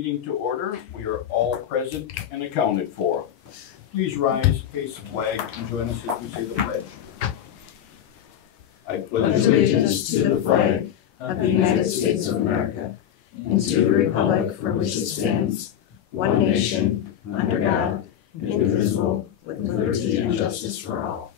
meeting to order. We are all present and accounted for. Please rise, face the flag, and join us as we say the pledge. I pledge allegiance to the flag of the United States of America and to the republic for which it stands, one nation, under God, indivisible, with liberty and justice for all.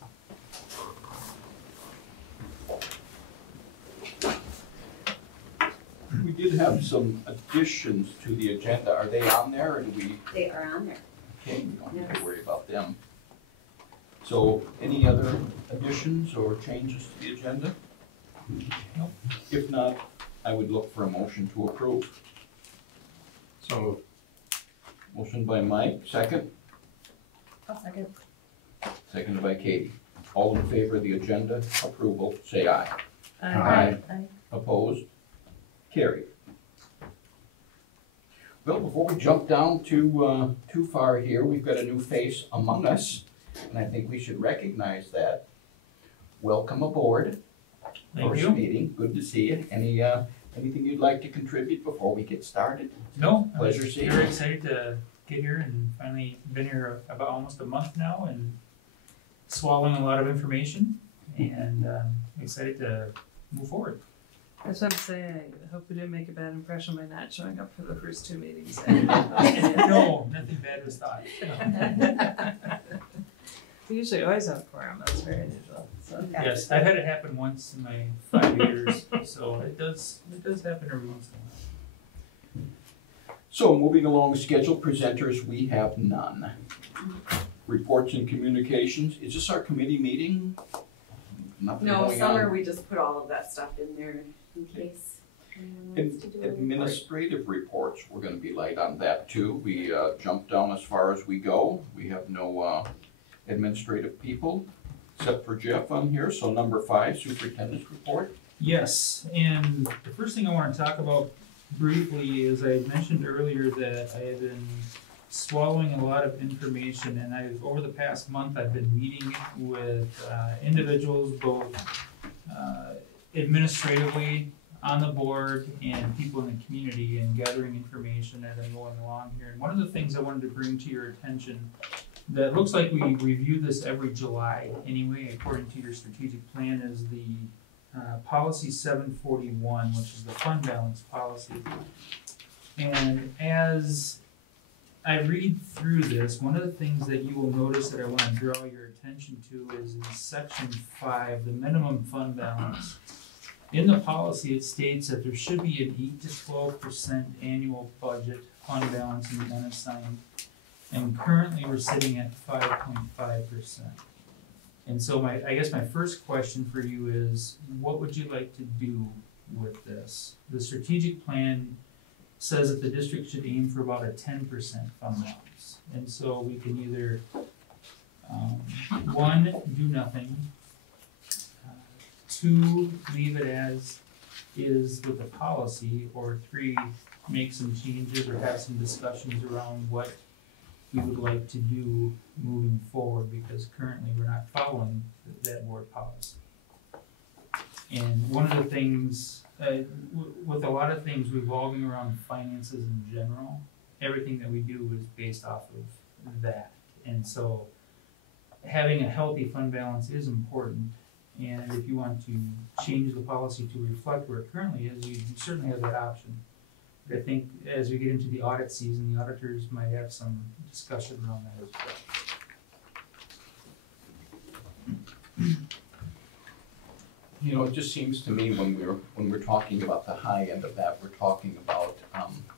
We did have some additions to the agenda. Are they on there, or do we? They are on there. Okay, we don't have to worry about them. So, any other additions or changes to the agenda? No. If not, I would look for a motion to approve. So, motion by Mike, second. I'll second. Seconded by Katie. All in favor of the agenda approval, say aye. Aye. Opposed? Carried. Well, before we jump down too far here, we've got a new face among us, and I think we should recognize that. Welcome aboard. Thank First you. meeting, good to see you. Anything you'd like to contribute before we get started? No, Pleasure seeing you. Very excited to get here and finally been here about almost a month now and swallowing a lot of information and excited to move forward. I just want to say, I hope we didn't make a bad impression by not showing up for the first two meetings. No, nothing bad was thought. We usually always have a quorum, that's very unusual. So. Yes, I've had it happen once in my 5 years, so it does happen every once in a while. So, moving along scheduled presenters, we have none. Reports and communications, is this our committee meeting? Nothing No, going summer on? we just put all of that stuff in there in case anyone wants to do a report. Administrative reports, we're gonna be light on that too. We jumped down as far as we go. We have no administrative people, except for Jeff on here. So number 5, superintendent's report. Yes, and the first thing I want to talk about briefly is I mentioned earlier that I had been swallowing a lot of information, and over the past month I've been meeting with individuals both administratively on the board and people in the community and gathering information as I'm going along here. And one of the things I wanted to bring to your attention that looks like we review this every July anyway, according to your strategic plan, is the policy 741, which is the fund balance policy. And as I read through this, one of the things that you will notice that I want to draw your attention to is in section 5, the minimum fund balance. In the policy, it states that there should be an 8 to 12% annual budget fund balance in the unassigned. And currently we're sitting at 5.5%. And so I guess my first question for you is, what would you like to do with this? The strategic plan says that the district should aim for about a 10% fund balance. And so we can either, 1, do nothing, 2, leave it as is with the policy, or 3, make some changes or have some discussions around what we would like to do moving forward, because currently we're not following that board policy. And one of the things, with a lot of things revolving around finances in general, everything that we do is based off of that. And so having a healthy fund balance is important. And if you want to change the policy to reflect where it currently is, you certainly have that option. I think as we get into the audit season, the auditors might have some discussion around that as well. You know, it just seems to me when we're talking about the high end of that, we're talking about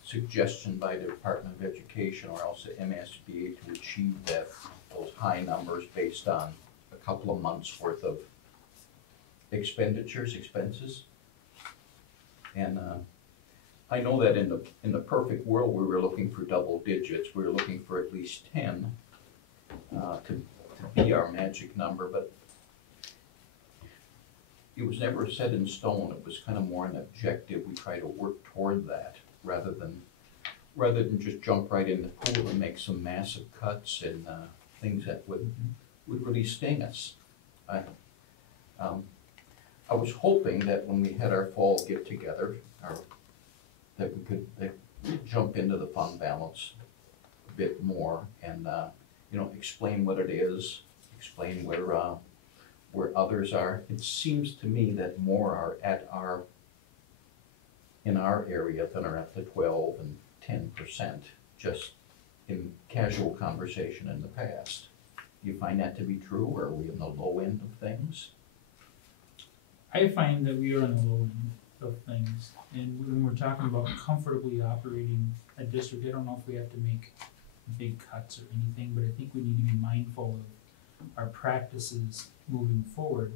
suggestion by the Department of Education or else the MSBA to achieve those high numbers based on a couple of months worth of expenses. And I know that in the perfect world, we were looking for double digits. We were looking for at least 10 to be our magic number, but it was never set in stone. It was kind of more an objective. We try to work toward that rather than just jump right in the pool and make some massive cuts and things that would really sting us. I was hoping that when we had our fall get together, that we could jump into the fund balance a bit more and, explain what it is, explain where others are. It seems to me that more are in our area than are at the 12 and 10%, just in casual conversation in the past. Do you find that to be true, or are we in the low end of things? I find that we are on the low end of things, and when we're talking about comfortably operating a district, I don't know if we have to make big cuts or anything, but I think we need to be mindful of our practices moving forward,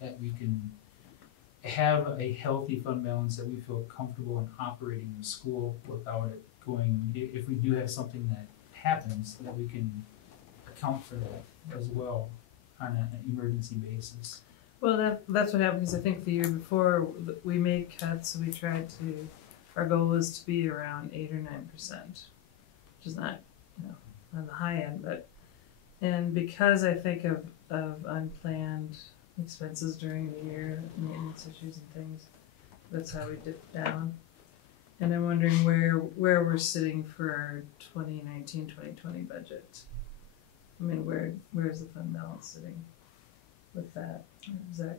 that we can have a healthy fund balance, that we feel comfortable in operating the school without it going, if we do have something that happens, that we can account for that as well on an emergency basis. Well, that's what happened, because I think the year before, we made cuts, we tried to, our goal was to be around 8 or 9%, which is not, on the high end, but, and because I think of unplanned expenses during the year, maintenance issues and things, that's how we dipped down. And I'm wondering where we're sitting for our 2019-2020 budget. I mean, where's the fund balance sitting with that? Is that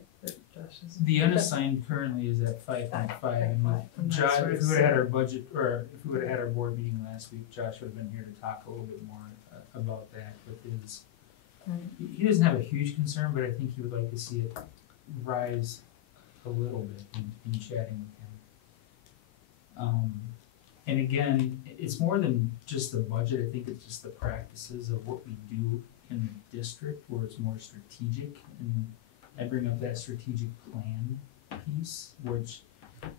Josh is? The unassigned currently is at 5.5, and with Josh, if we would have had our budget, or if we would have had our board meeting last week, Josh would have been here to talk a little bit more about that with his. He doesn't have a huge concern, but I think he would like to see it rise a little bit in chatting with him. And again, it's more than just the budget. I think it's just the practices of what we do in the district, where it's more strategic. And I bring up that strategic plan piece, which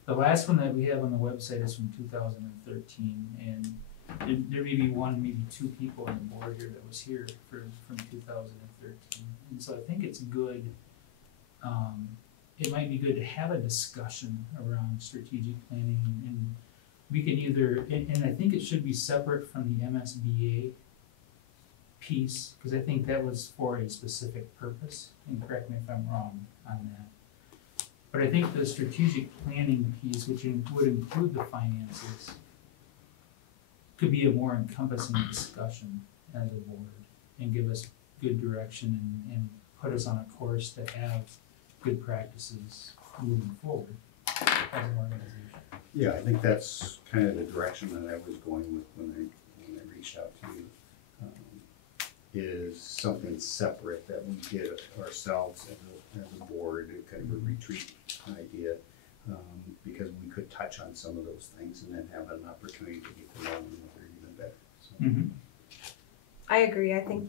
the last one that we have on the website is from 2013, and there may be one, maybe two people on the board here that was here from 2013. And so I think it's good, it might be good to have a discussion around strategic planning, and we can either, and I think it should be separate from the MSBA piece, because I think that was for a specific purpose, and correct me if I'm wrong on that. But I think the strategic planning piece, which would include the finances, could be a more encompassing discussion as a board and give us good direction and put us on a course to have good practices moving forward as an organization. Yeah, I think that's kind of the direction that I was going with when I reached out to you. Is something separate that we did ourselves as a board, kind of a retreat idea, because we could touch on some of those things and then have an opportunity to get to know them even better. So. Mm-hmm. I agree. I think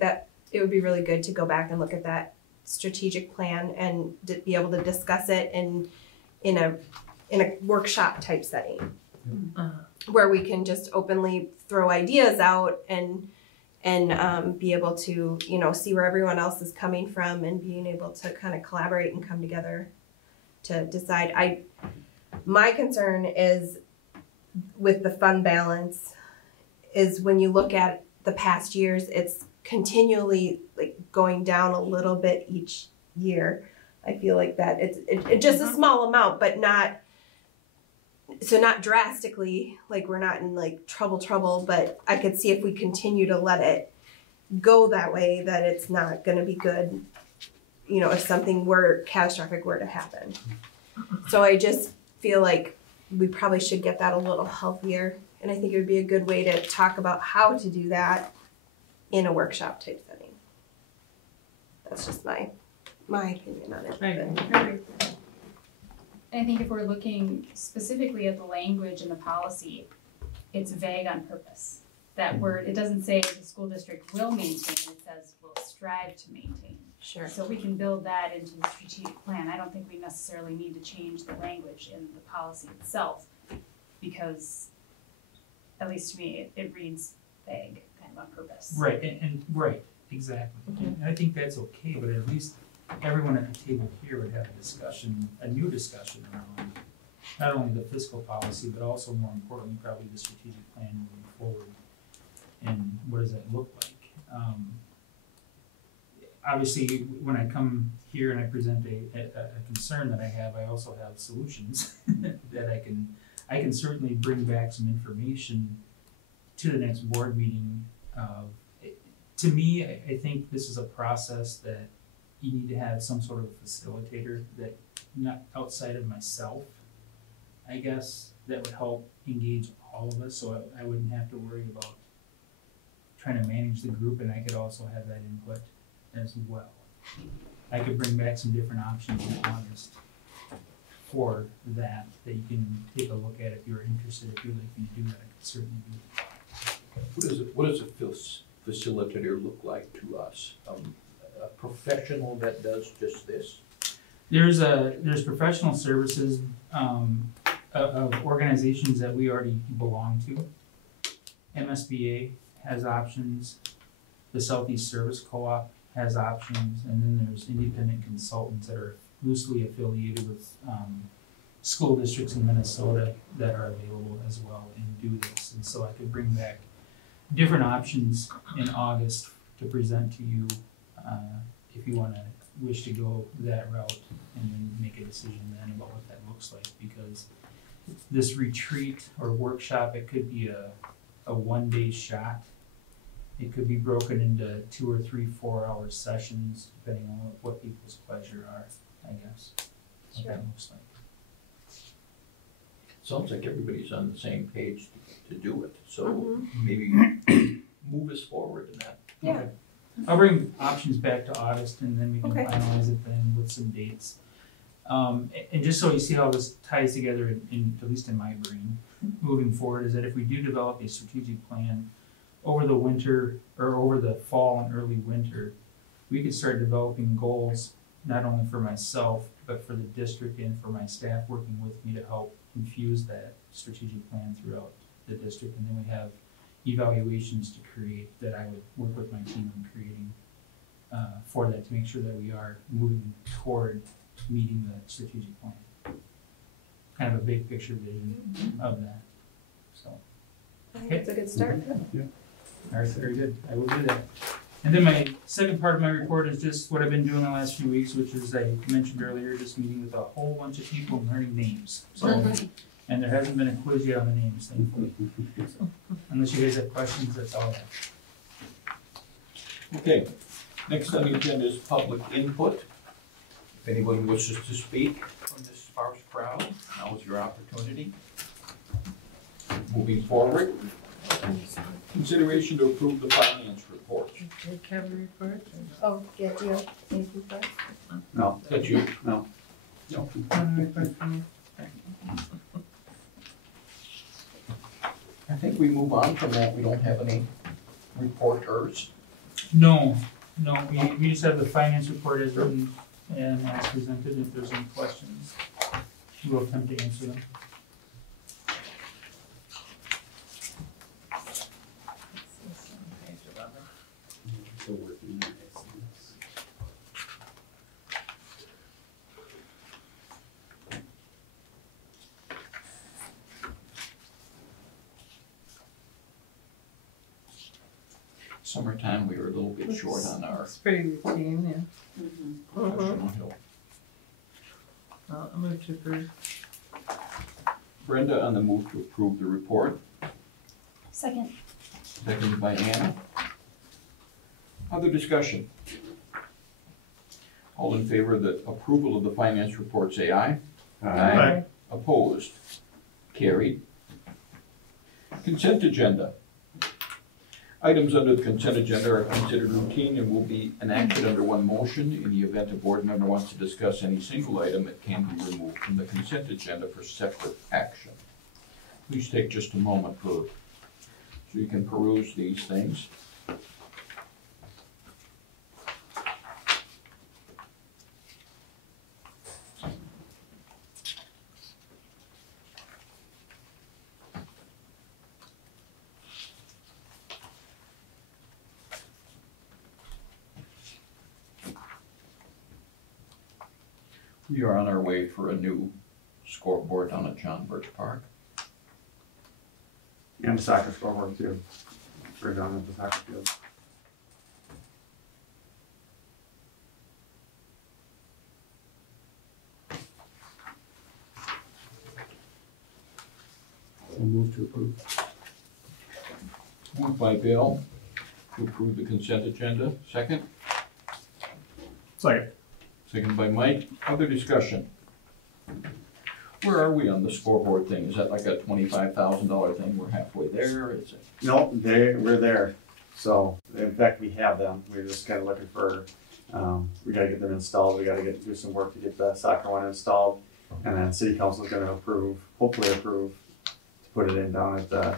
that it would be really good to go back and look at that strategic plan and be able to discuss it in a workshop type setting, where we can just openly throw ideas out and be able to, see where everyone else is coming from and being able to kind of collaborate and come together to decide. My concern is with the fund balance is when you look at the past years, it's continually like going down a little bit each year. I feel like that it's just a small amount, but not drastically, like we're not in like trouble, but I could see if we continue to let it go that way, that it's not going to be good, if something catastrophic were to happen. So I just feel like we probably should get that a little healthier. And I think it would be a good way to talk about how to do that in a workshop type setting. That's just my opinion on it. Right. I think if we're looking specifically at the language in the policy, it's vague on purpose. That word, it doesn't say the school district will maintain, it says will strive to maintain. Sure. So we can build that into the strategic plan. I don't think we necessarily need to change the language in the policy itself, because, at least to me, it reads vague, kind of on purpose. Right, and right, exactly. And I think that's okay, but at least everyone at the table here would have a new discussion around not only the fiscal policy, but also more importantly, probably the strategic plan moving forward. And what does that look like? Obviously, when I come here and I present a concern that I have, I also have solutions that I can certainly bring back some information to the next board meeting. To me, I think this is a process that you need to have some sort of facilitator that, not outside of myself, I guess, that would help engage all of us, so I wouldn't have to worry about trying to manage the group, and I could also have that input as well. I could bring back some different options in August for that you can take a look at if you're interested. If you'd like me to do that, I could certainly do that. What does a facilitator look like to us? A professional that does just this? There's professional services of organizations that we already belong to. MSBA has options, the Southeast Service Co-op has options, and then there's independent consultants that are loosely affiliated with school districts in Minnesota that are available as well and do this. And so I could bring back different options in August to present to you if you wish to go that route, and then make a decision then about what that looks like, because this retreat or workshop, it could be a 1 day shot. It could be broken into 2 or 3 4-hour sessions, depending on what people's pleasure are, I guess. What that looks like. Sounds like everybody's on the same page to do it, so maybe move us forward in that. Yeah. Okay. I'll bring options back to August, and then we can Okay. finalize it then with some dates. And just so you see how this ties together at least in my brain, moving forward, is that if we do develop a strategic plan over the winter, or over the fall and early winter, we could start developing goals, not only for myself, but for the district and for my staff working with me to help infuse that strategic plan throughout the district. And then we have evaluations to create that I would work with my team on creating for that, to make sure that we are moving toward meeting the strategic plan. Kind of a big picture vision of that, so. I think it's a good start. All right, very good. I will do that. And then my second part of my report is just what I've been doing the last few weeks, which is, I mentioned earlier, just meeting with a whole bunch of people and learning names. So, and there hasn't been a quiz yet on the names, thankfully. So, unless you guys have questions, that's all I have. Okay, next on the agenda is public input. If anyone wishes to speak from this sparse crowd, now is your opportunity. Moving forward, consideration to approve the finance report. Take have a report? Oh, yeah, do you have anything for us? No, That's you. no. I think we move on from that. We don't have any reporters. No, we just have the finance report as written and as presented. If there's any questions, we'll attempt to answer them. Still working on this. Summertime, we were a little bit short on our It's pretty routine, yeah. professional help. I'll move to approve. Brenda on the move to approve the report, Second. seconded by Anna. Other discussion? All in favor of the approval of the finance report, say aye. Aye. Opposed? Carried. Consent agenda. Items under the consent agenda are considered routine and will be enacted under one motion. In the event a board member wants to discuss any single item, it can be removed from the consent agenda for separate action. Please take just a moment so you can peruse these things. We are on our way for a new scoreboard down at John Birch Park. And the soccer scoreboard too. Right down at the soccer field. I'll move to approve. Moved by Bill to approve the consent agenda. Second? Second. Second by Mike. Other discussion? Where are we on the scoreboard thing? Is that like a $25,000 thing? We're halfway there? Is it? No, we're there. So, in fact, we have them. We're just kind of looking for, we gotta get them installed. We gotta do some work to get the soccer one installed. And then city council's gonna hopefully approve, to put it in down at the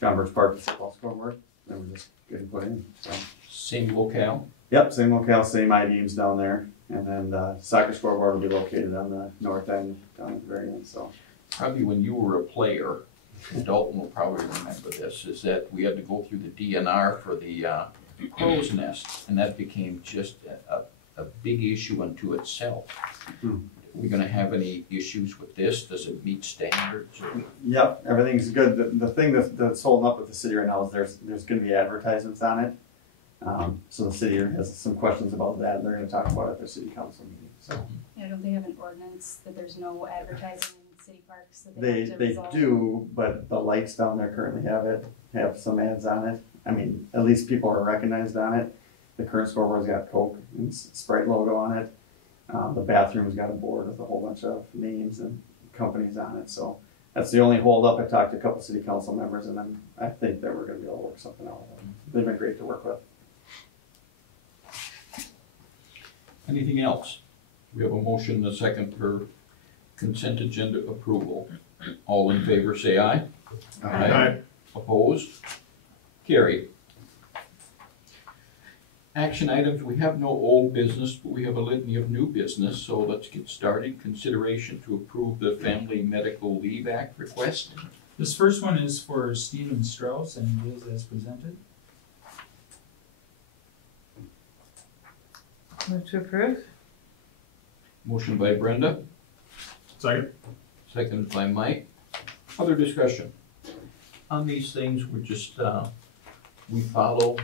John Birch Park football scoreboard. And we're just getting put in, so. Same locale? Yep, same locale, same I-beams down there. And then the soccer scoreboard will be located on the north end, down at the very end, so. Probably when you were a player, Dalton will probably remember this, is that we had to go through the DNR for the crow's nest, and that became just a big issue unto itself. Hmm. Are we gonna have any issues with this? Does it meet standards? Or? Yep, everything's good. The thing that's holding up with the city right now is there's gonna be advertisements on it. So the city has some questions about that, and they're gonna talk about it at their city council meeting, so. Yeah, don't they have an ordinance that there's no advertising in city parks that they have to They resolve? do, but the lights down there currently have some ads on it. I mean, at least people are recognized on it. The current scoreboard's got Coke and Sprite logo on it. The bathroom's got a board with a whole bunch of names and companies on it, so that's the only holdup. I talked to a couple city council members, and then I think that we're gonna be able to work something out with them. They've been great to work with. Anything else? We have a motion and a second for consent agenda approval. All in favor, say aye. Aye. Opposed? Carried. Action items, we have no old business, but we have a litany of new business, so let's get started. Consideration to approve the Family Medical Leave Act request. This first one is for Stephen Strauss and it is as presented. Move to approve? Motion by Brenda, Second. seconded by Mike. Other discussion? On these things, we're just, we follow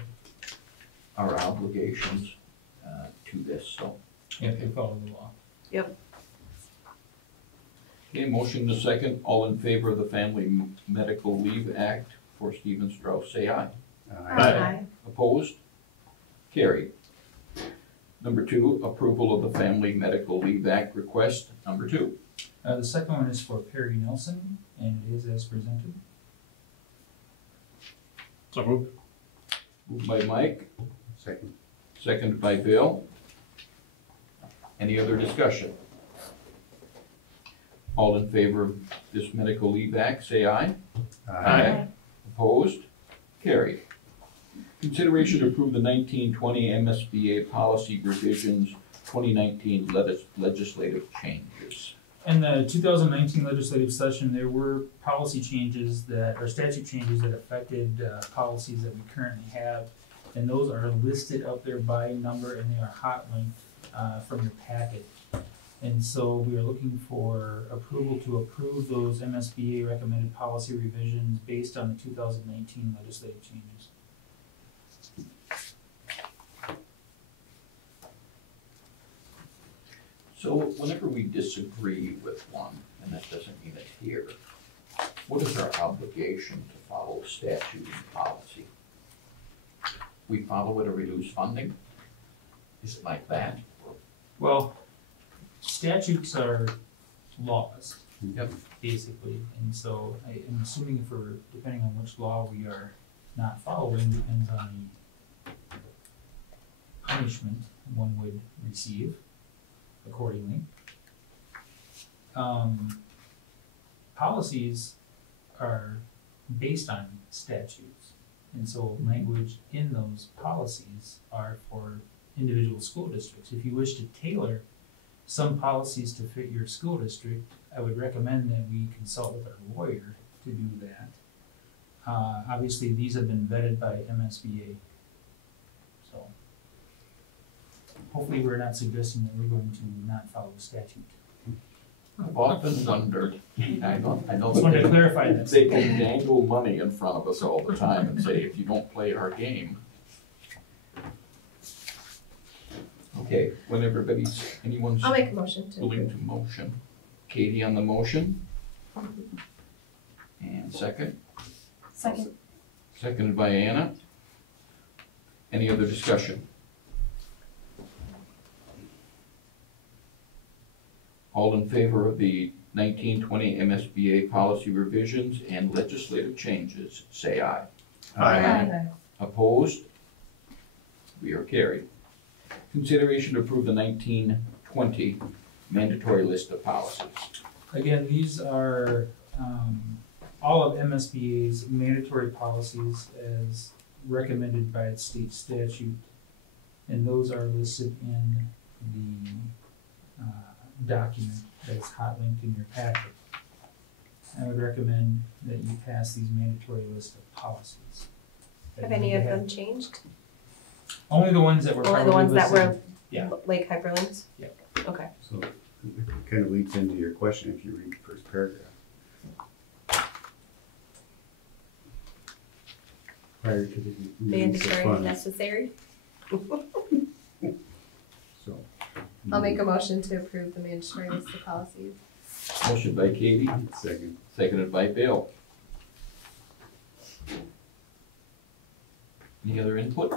our obligations to this, so. You have to follow the law. Okay, motion to second, all in favor of the Family Medical Leave Act for Stephen Strauss, say aye. Aye. Opposed? Carried. Number two, approval of the Family Medical Leave Act request, number two. The second one is for Perry Nelson and it is as presented. So moved. Moved by Mike, Second. seconded by Bill. Any other discussion? All in favor of this medical leave act, say aye. Opposed? Carried. Consideration to approve the 1920 MSBA policy revisions, 2019 legislative changes. In the 2019 legislative session, there were policy changes or statute changes that affected policies that we currently have. And those are listed out there by number and they are hot linked from your packet. And so we are looking for approval to approve those MSBA recommended policy revisions based on the 2019 legislative changes. So whenever we disagree with one, and that doesn't mean it's here, what is our obligation to follow statute and policy? We follow it or we lose funding? Is it like that? Well, statutes are laws, Yep. basically, and so I'm assuming depending on which law we are not following, depends on the punishment one would receive accordingly. Policies are based on statutes, and so language in those policies are for individual school districts. If you wish to tailor some policies to fit your school district, I would recommend that we consult with our lawyer to do that. Obviously, these have been vetted by MSBA. So hopefully we're not suggesting that we're going to not follow the statute. I've often wondered, I know Just wanted to clarify that. they can dangle money in front of us all the time and say, if you don't play our game. Okay, when anyone's I'll make a motion to willing approve. to motion. Katie on the motion. And Second? Second. Seconded by Anna. Any other discussion? All in favor of the 1920 MSBA policy revisions and legislative changes, say aye. Aye. Opposed? We are carried. Consideration to approve the 1920 mandatory list of policies. Again, these are all of MSBA's mandatory policies as recommended by its state statute. And those are listed in the document that's hot linked in your packet. I would recommend that you pass these mandatory list of policies. Have any of them changed? Only the ones that were Only the probably ones that listed. were Yeah. like hyperlinks? Yeah. Okay. So it kind of leads into your question if you read the first paragraph. Prior to the release of Mandatory and funds. necessary? So. I'll make a motion to approve the mandatory list of policies. Motion by Katie, Second. seconded by Bill. Any other input?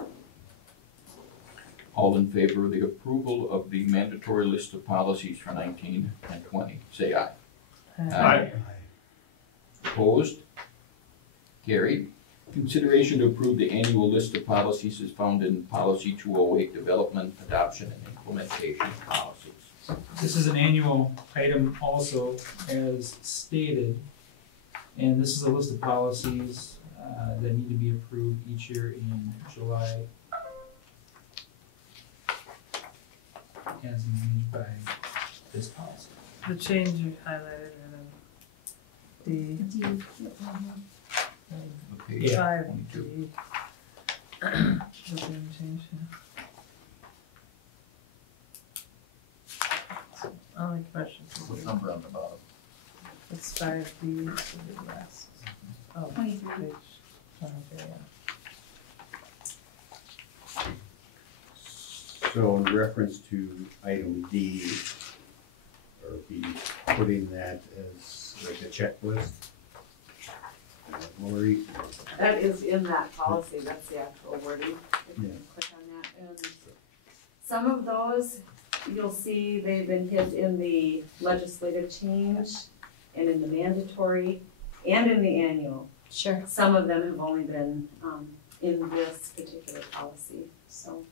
All in favor of the approval of the mandatory list of policies for 19 and 20, say aye. Aye. Opposed? Carried. Consideration to approve the annual list of policies is found in policy 208, development, adoption, and implementation policies. This is an annual item also as stated. And this is a list of policies that need to be approved each year in July. As managed by this policy. The change you highlighted in the Page five 22. D. The same change, yeah. Only question. What number on the bottom? It's 5D, so the last. Oh, 23. page. Okay, yeah. So in reference to item D, or be putting that as like a checklist. Lori? That is in that policy, that's the actual wording, if you Yeah. click on that. And some of those, you'll see they've been hit in the legislative change and in the mandatory and in the annual. Sure. Some of them have only been in this particular policy, so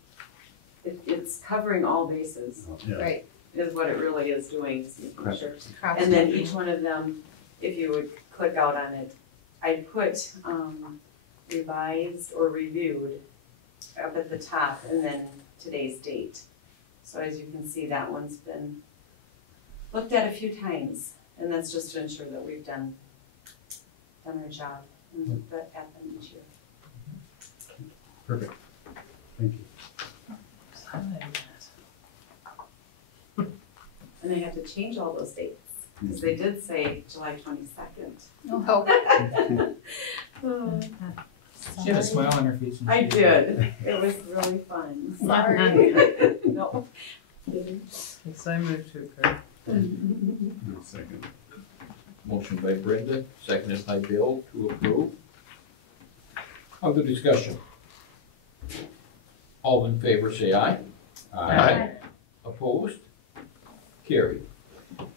it's covering all bases, Yeah. Right. is what it really is doing, just making sure. Cross And then checking. each one of them, if you would click out on it, I put revised or reviewed up at the top and then today's date. So as you can see, that one's been looked at a few times, and that's just to ensure that we've done our job and that at them each year. Perfect. Thank you. Just highlighting that. And I have to change all those dates, because they did say July 22nd. Oh. She had a smile on her face. when I she did, it was really fun. Sorry. No. Yes, I move to approve. Second. Motion by Brenda, seconded by Bill to approve. Other discussion? All in favor, say aye. Opposed? Carried.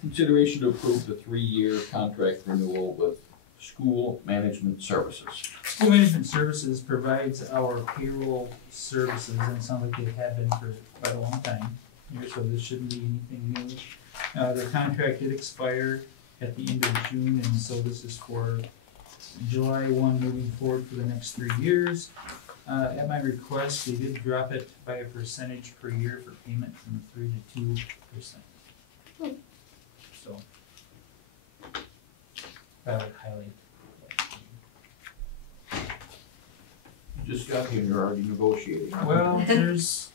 Consideration to approve the 3-year contract renewal with School Management Services. School Management Services provides our payroll services, and it sounds like they have been for quite a long time here, so this shouldn't be anything new. The contract did expire at the end of June, and so this is for July 1 moving forward for the next 3 years. At my request, they did drop it by a percentage per year for payment from 3 to 2%. So I would highlight that. You just got here, you're already negotiating. Well, there's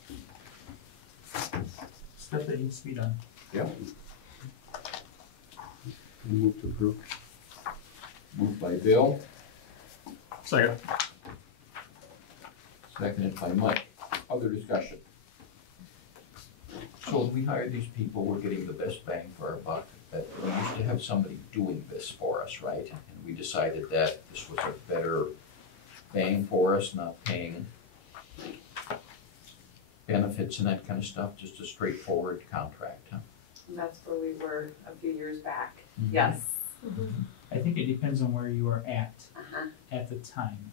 stuff that needs to be done. Yep. Move to approve. Moved by Bill, Second. seconded by Mike. Other discussion? So if we hire these people, we're getting the best bang for our buck that we used to have somebody doing this for us, right? And we decided that this was a better bang for us, not paying benefits and that kind of stuff, just a straightforward contract, huh? And that's where we were a few years back. Mhm. Yes. I think it depends on where you are Uh-huh. at the time.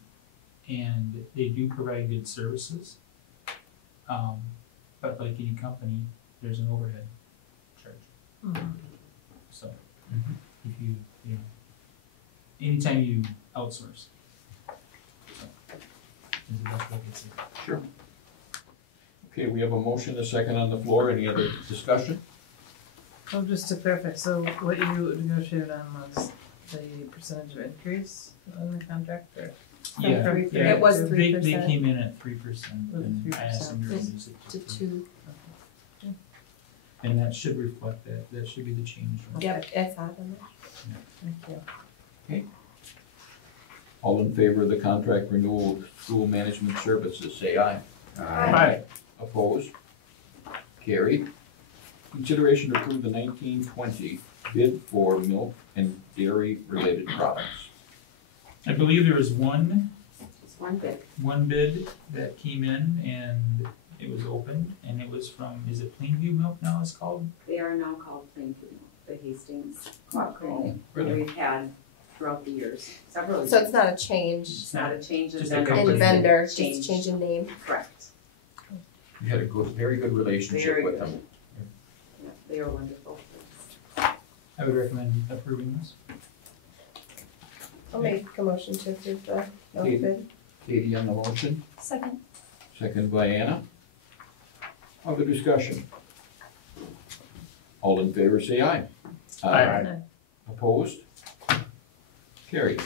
And they do provide good services. But like any company, there's an overhead charge. So if you know, anytime you outsource. So, is the best way I can say it. Sure. Okay, we have a motion, a second on the floor. Any other discussion? Oh, just to clarify, so what you negotiated on was the percentage of increase on the contract, or? Yeah, It was They 3%. came in at 3%, Was it and I asked them to 3%? reduce it To to 2%. two. And that should reflect that, that should be the change. Yep, it's out on there. Thank you. All in favor of the contract renewal of school management services, say aye. Aye. Opposed? Carried. Consideration to approve the 1920 bid for milk and dairy-related products. I believe there was one Just one bit. bid that came in and it was opened, and it was from, is it Plainview Milk now it's called? They are now called Plainview, the Hastings cooperative that Really? we've had throughout the years, several years. So it's not a change It's not a change in Just a vendor. company. in vendor, just Change. change in name. Correct. You had a good, very good relationship Very with good. them. Yeah, they are wonderful. I would recommend approving this. I'll make a motion to approve the milk Okay. bid. Katie on the motion, Second. second by Anna. Other discussion? All in favor, say aye. Aye. Opposed? Carried.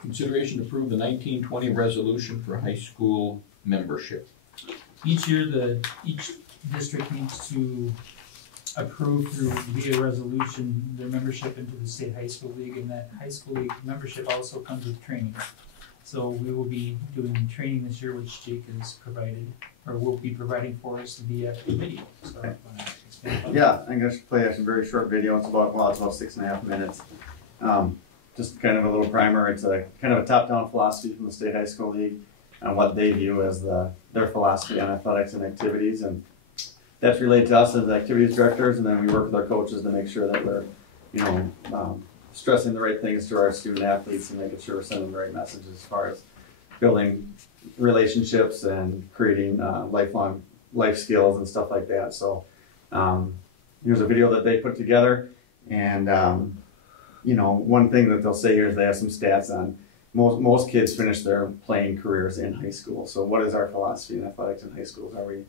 Consideration to approve the 1920 resolution for high school membership. Each year, each district needs to approve through via resolution their membership into the state high school league, and that high school league membership also comes with training. So we will be doing training this year, which Jake has provided, or will be providing for us via video. So, expand on that. Yeah, I'm gonna play a very short video. It's about 6.5 minutes. Just kind of a little primer. It's a kind of a top-down philosophy from the State High School League on what they view as their philosophy on athletics and activities, and that's related to us as activities directors. And then we work with our coaches to make sure that we're, stressing the right things to our student athletes and making sure we're sending the right messages as far as building relationships and creating lifelong life skills and stuff like that. So here's a video that they put together, and one thing that they'll say here is they have some stats on most kids finish their playing careers in high school. So what is our philosophy in athletics in high schools? Are we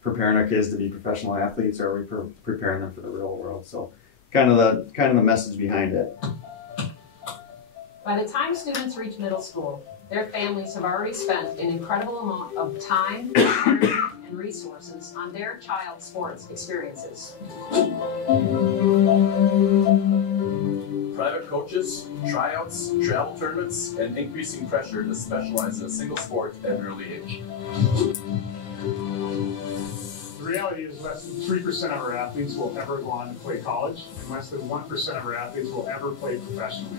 preparing our kids to be professional athletes, or are we preparing them for the real world? So kind of the message behind it. By the time students reach middle school, their families have already spent an incredible amount of time, energy, and resources on their child's sports experiences. Private coaches, tryouts, travel tournaments, and increasing pressure to specialize in a single sport at an early age. The reality is less than 3% of our athletes will ever go on to play college, and less than 1% of our athletes will ever play professionally.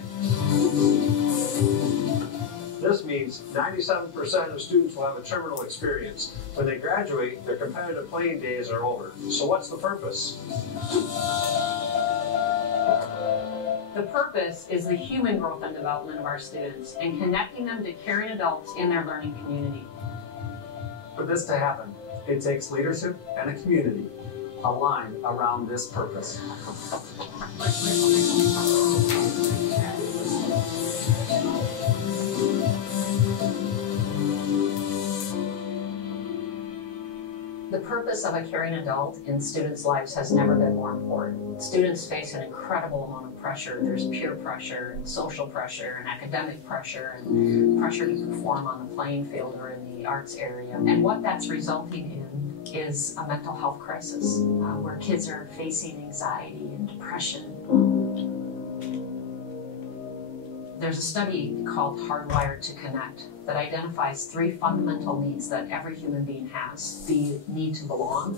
This means 97% of students will have a terminal experience. When they graduate, their competitive playing days are over. So what's the purpose? The purpose is the human growth and development of our students and connecting them to caring adults in their learning community. For this to happen, it takes leadership and a community aligned around this purpose. The purpose of a caring adult in students' lives has never been more important. Students face an incredible amount of pressure. There's peer pressure and social pressure and academic pressure and pressure to perform on the playing field or in the arts area. And what that's resulting in is a mental health crisis where kids are facing anxiety and depression. There's a study called Hardwired to Connect that identifies 3 fundamental needs that every human being has. The need to belong,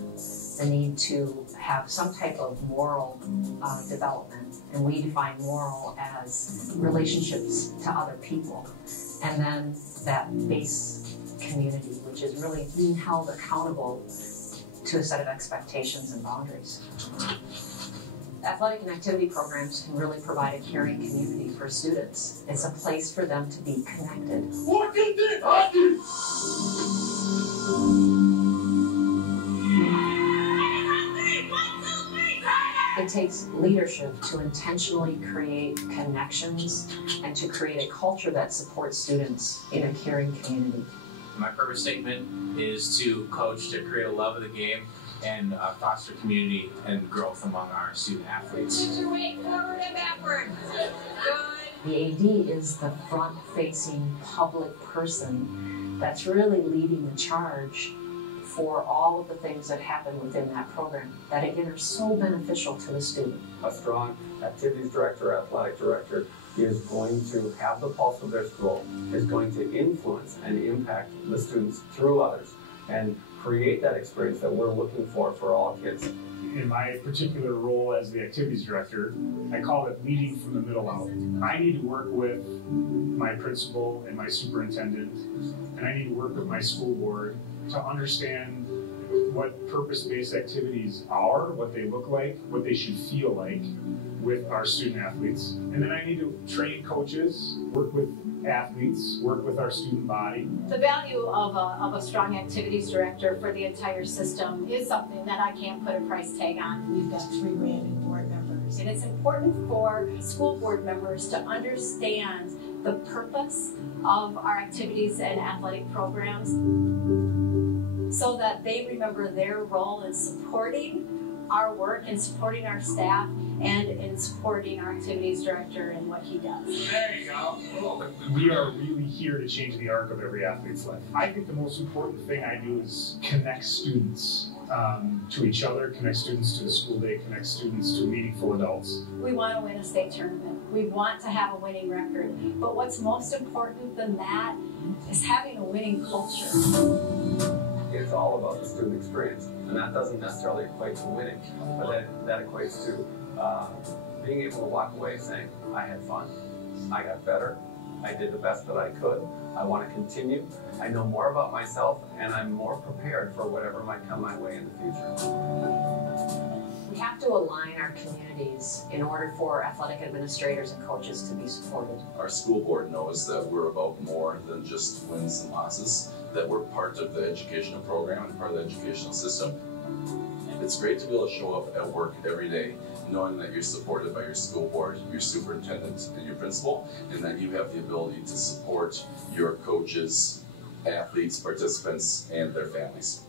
the need to have some type of moral development, and we define moral as relationships to other people, and then that base community, which is really being held accountable to a set of expectations and boundaries. Athletic and activity programs can really provide a caring community for students. It's a place for them to be connected. It takes leadership to intentionally create connections and to create a culture that supports students in a caring community. My purpose statement is to coach to create a love of the game and foster community and growth among our student athletes. Put your weight forward and backward. Good. The AD is the front-facing public person that's really leading the charge for all of the things that happen within that program that again are so beneficial to the student. A strong activities director, athletic director is going to have the pulse of their school, is going to influence and impact the students through others, and create that experience that we're looking for all kids. In my particular role as the activities director, I call it leading from the middle out. I need to work with my principal and my superintendent, and I need to work with my school board to understand what purpose-based activities are, what they look like, what they should feel like with our student athletes. And then I need to train coaches, work with athletes, work with our student body. The value of a strong activities director for the entire system is something that I can't put a price tag on. We've got 3 brand new board members. And it's important for school board members to understand the purpose of our activities and athletic programs so that they remember their role in supporting our work and supporting our staff and in supporting our activities director and what he does. There you go. We are really here to change the arc of every athlete's life. I think the most important thing I do is connect students to each other, connect students to the school day, connect students to meaningful adults. We want to win a state tournament. We want to have a winning record. But what's most important than that is having a winning culture. It's all about the student experience, and that doesn't necessarily equate to winning, but that equates to being able to walk away saying, I had fun, I got better, I did the best that I could, I want to continue, I know more about myself, and I'm more prepared for whatever might come my way in the future. We have to align our communities in order for athletic administrators and coaches to be supported. Our school board knows that we're about more than just wins and losses, that we're part of the educational program and part of the educational system. It's great to be able to show up at work every day knowing that you're supported by your school board, your superintendent, and your principal, and that you have the ability to support your coaches, athletes, participants, and their families.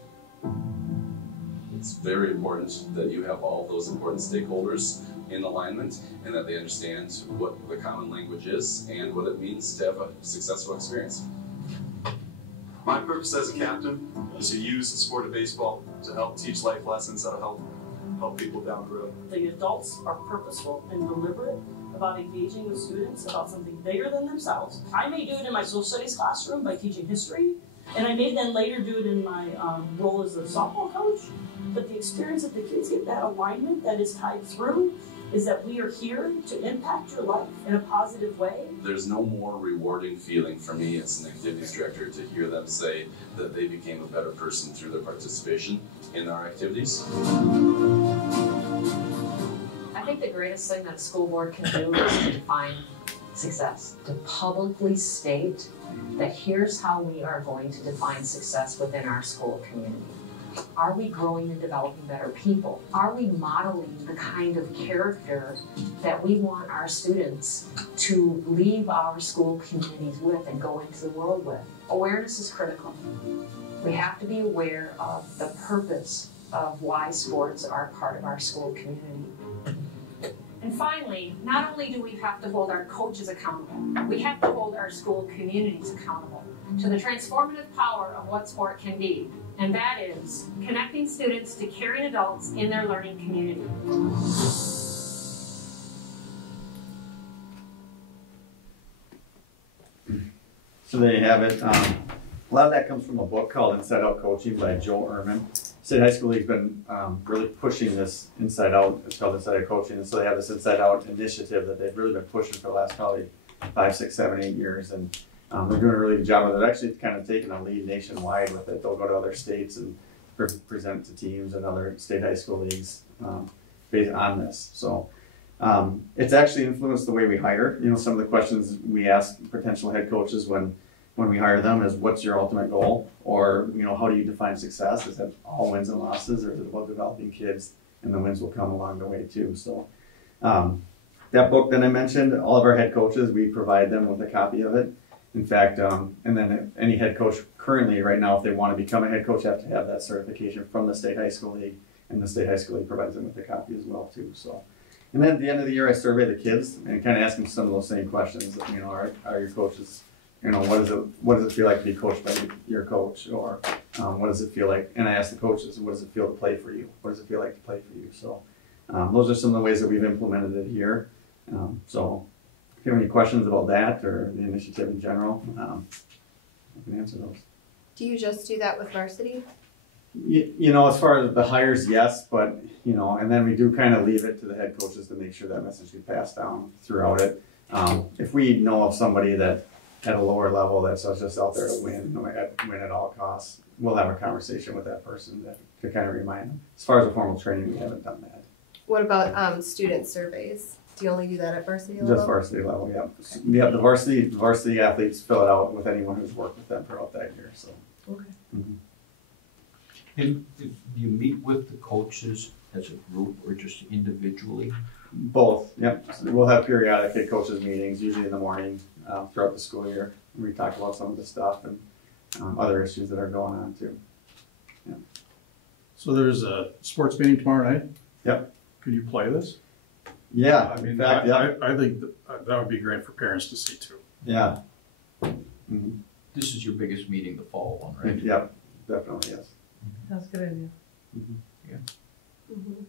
It's very important that you have all those important stakeholders in alignment and that they understand what the common language is and what it means to have a successful experience. My purpose as a captain is to use the sport of baseball to help teach life lessons that'll help people down the road. The adults are purposeful and deliberate about engaging with students about something bigger than themselves. I may do it in my social studies classroom by teaching history, and I may then later do it in my role as a softball coach. But the experience that the kids get, that alignment that is tied through, is that we are here to impact your life in a positive way. There's no more rewarding feeling for me as an activities director to hear them say that they became a better person through their participation in our activities. I think the greatest thing that a school board can do is to define success, to publicly state that here's how we are going to define success within our school community. Are we growing and developing better people? Are we modeling the kind of character that we want our students to leave our school communities with and go into the world with? Awareness is critical. We have to be aware of the purpose of why sports are part of our school community. And finally, not only do we have to hold our coaches accountable, we have to hold our school communities accountable to the transformative power of what sport can be. And that is connecting students to caring adults in their learning community. So there you have it. A lot of that comes from a book called Inside Out Coaching by Joe Ehrman. State High School League's been really pushing this inside out. It's called Inside Out Coaching, and so they have this Inside Out initiative that they've really been pushing for the last probably 5, 6, 7, 8 years, and they're doing a really good job of it. They're actually kind of taking a lead nationwide with it. They'll go to other states and present to teams and other state high school leagues based on this. So it's actually influenced the way we hire. You know, some of the questions we ask potential head coaches when we hire them is, what's your ultimate goal? Or, you know, how do you define success? Is that all wins and losses, or is it about developing kids, and the wins will come along the way too? So that book that I mentioned, all of our head coaches, we provide them with a copy of it. In fact, and then any head coach currently right now, if they want to become a head coach, have to have that certification from the State High School League, and the State High School League provides them with a copy as well too. So, and then at the end of the year, I survey the kids and kind of ask them some of those same questions. You know, are your coaches, you know, what does it feel like to be coached by your coach, or what does it feel like? And I ask the coaches, what does it feel to play for you? What does it feel like to play for you? So those are some of the ways that we've implemented it here. So if you have any questions about that or the initiative in general, I can answer those. Do you just do that with varsity? You know, as far as the hires, yes, but, you know, and then we do kind of leave it to the head coaches to make sure that message gets passed down throughout it. If we know of somebody that at a lower level that's just out there to win at all costs, we'll have a conversation with that person to kind of remind them. As far as the formal training, we haven't done that. What about student surveys? Do you only do that at varsity level? Just varsity level, yeah. Yeah, the varsity athletes fill it out with anyone who's worked with them throughout that year. So. Okay. Mm-hmm. And do you meet with the coaches as a group or just individually? Both, yep. So we'll have periodic head coaches meetings, usually in the morning throughout the school year. We talk about some of the stuff and other issues that are going on too. Yeah. So there's a sports meeting tomorrow night? Yep. Could you play this? Yeah, I mean, in fact, I think that would be great for parents to see too. Yeah. Mm-hmm. This is your biggest meeting, the fall one, right? Yep, definitely, yes. That's a good idea. Mm-hmm. Yeah. Mm-hmm.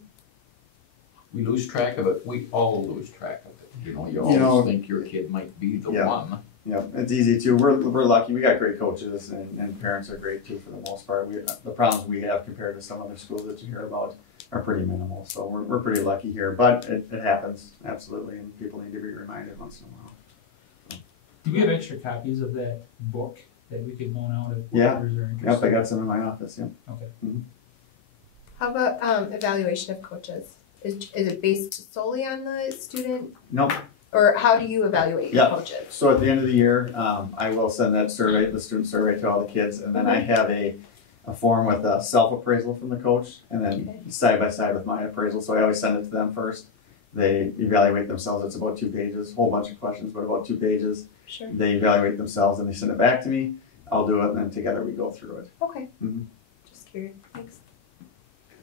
We lose track of it. We all lose track of it. You know, you always think your kid might be the one. Yeah, it's easy too. We're lucky. We got great coaches, and parents are great too for the most part. The problems we have compared to some other schools that you hear about are pretty minimal. So we're pretty lucky here, but it happens, absolutely, and people need to be reminded once in a while. So. Do we have extra copies of that book that we could loan out if Yeah. workers are interested? Yep, I got some in my office, yeah. Okay. Mm-hmm. How about evaluation of coaches? Is it based solely on the student? Nope. Or how do you evaluate your coaches? So at the end of the year, I will send that survey, the student survey, to all the kids, and then I have a form with a self-appraisal from the coach, and then side by side with my appraisal. So I always send it to them first. They evaluate themselves. It's about 2 pages, whole bunch of questions, but about 2 pages. Sure. They evaluate themselves and they send it back to me. I'll do it, and then together we go through it. Okay. Mm-hmm. Just curious. Thanks.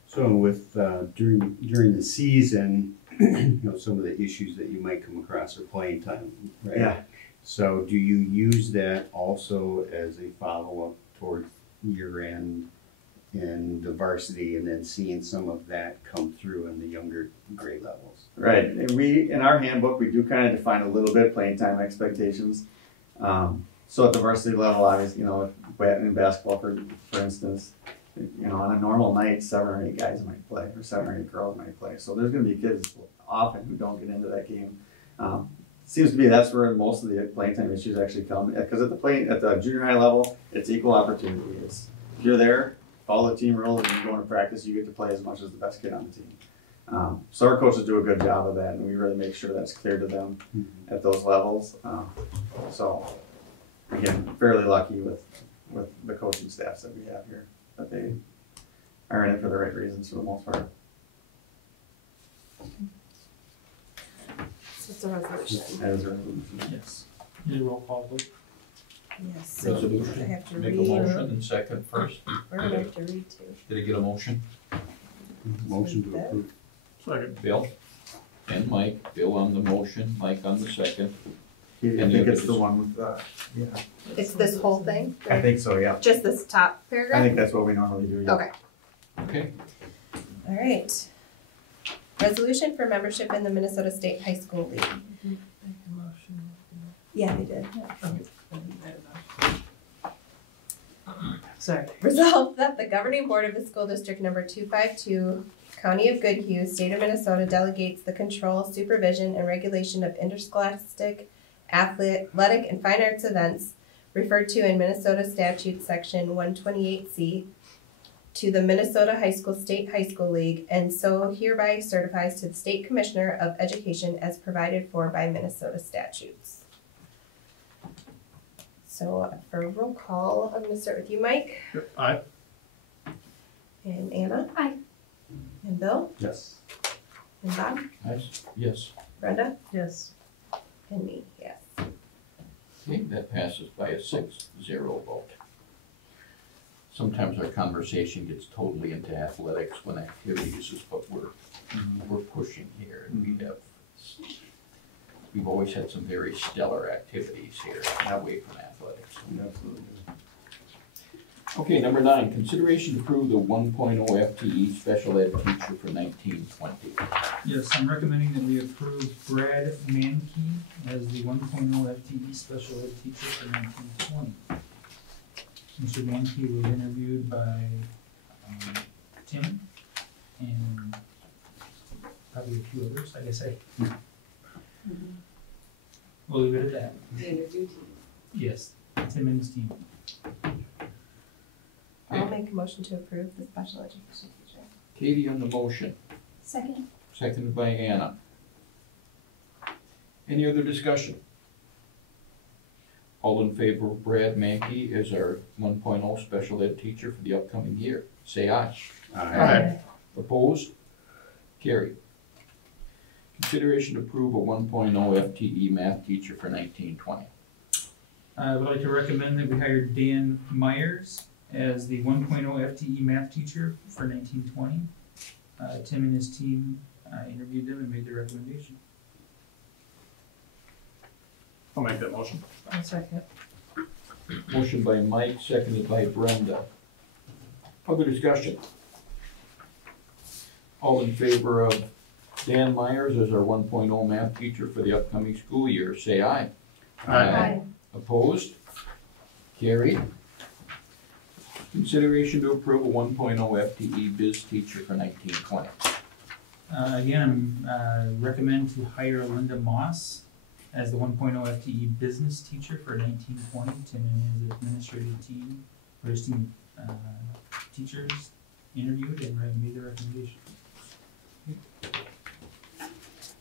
So with during the season, you know, some of the issues that you might come across are playing time, right? Yeah. So do you use that also as a follow-up towards year end and the varsity, and then seeing some of that come through in the younger grade levels? Right, and in our handbook, we do kind of define a little bit playing time expectations. So at the varsity level, obviously, you know, in basketball, for instance, you know, on a normal night, 7 or 8 guys might play, or 7 or 8 girls might play. So there's going to be kids often who don't get into that game. Seems to be that's where most of the playing time issues actually come, because at the junior high level, it's equal opportunity. It's if you're there, follow the team rules, and you go into practice, you get to play as much as the best kid on the team. So our coaches do a good job of that, and we really make sure that's clear to them at those levels. So again, fairly lucky with the coaching staffs that we have here, that they are in it for the right reasons for the most part. So it's a resolution. That is a resolution. Yes. Need a roll call vote? Yes. So Resolution. I have to Make a read. motion and second first. Where do I have to read to? Did I get a motion? Motion to approve. Second. Bill and Mike. Bill on the motion, Mike on the second. I Any think other it's the one with yeah. It's this whole thing? I think so, yeah. Just this top paragraph? I think that's what we normally do. Yeah. Okay. Okay. All right. Resolution for membership in the Minnesota State High School League. Make a motion. Yeah, I did. Sorry. Resolved that the governing board of the school district number 252, County of Goodhue, State of Minnesota delegates the control, supervision, and regulation of interscholastic, athletic, and fine arts events referred to in Minnesota Statute Section 128C to the Minnesota State High School League, and so hereby certifies to the State Commissioner of Education as provided for by Minnesota statutes. So for roll call, I'm going to start with you, Mike. Aye. And Anna. Aye. And Bill. Yes. And Bob. Yes. Brenda. Yes. And me, yes. Okay, that passes by a 6-0 vote. Sometimes our conversation gets totally into athletics when activities is what we're pushing here. And we've always had some very stellar activities here away from athletics. Absolutely. Okay, number 9, consideration to approve the 1.0 FTE special ed teacher for 1920. Yes, I'm recommending that we approve Brad Mankey as the 1.0 FTE special ed teacher for 1920. Mr. Mankey was interviewed by Tim and probably a few others, I guess. We'll leave it at that. The interview team. Yes, Tim and his team. I'll make a motion to approve the special education teacher. Katie on the motion, Second. seconded by Anna. Any other discussion? All in favor of Brad Mankey as our 1.0 special ed teacher for the upcoming year, say aye. Aye. Opposed? Carried. Consideration to approve a 1.0 FTE math teacher for 1920. I would like to recommend that we hire Dan Myers as the 1.0 FTE math teacher for 1920. Tim and his team interviewed them and made their recommendation. I'll make that motion. I'll second. Motion by Mike, seconded by Brenda. Other discussion? All in favor of Dan Myers as our 1.0 math teacher for the upcoming school year, say aye. Aye. Opposed? Carried. Consideration to approve a 1.0 FTE biz teacher for 1920. Again, I'm recommend to hire Linda Moss as the 1.0 FTE business teacher for 1920. Tim and his administrative team, or his team teachers interviewed and made their recommendation.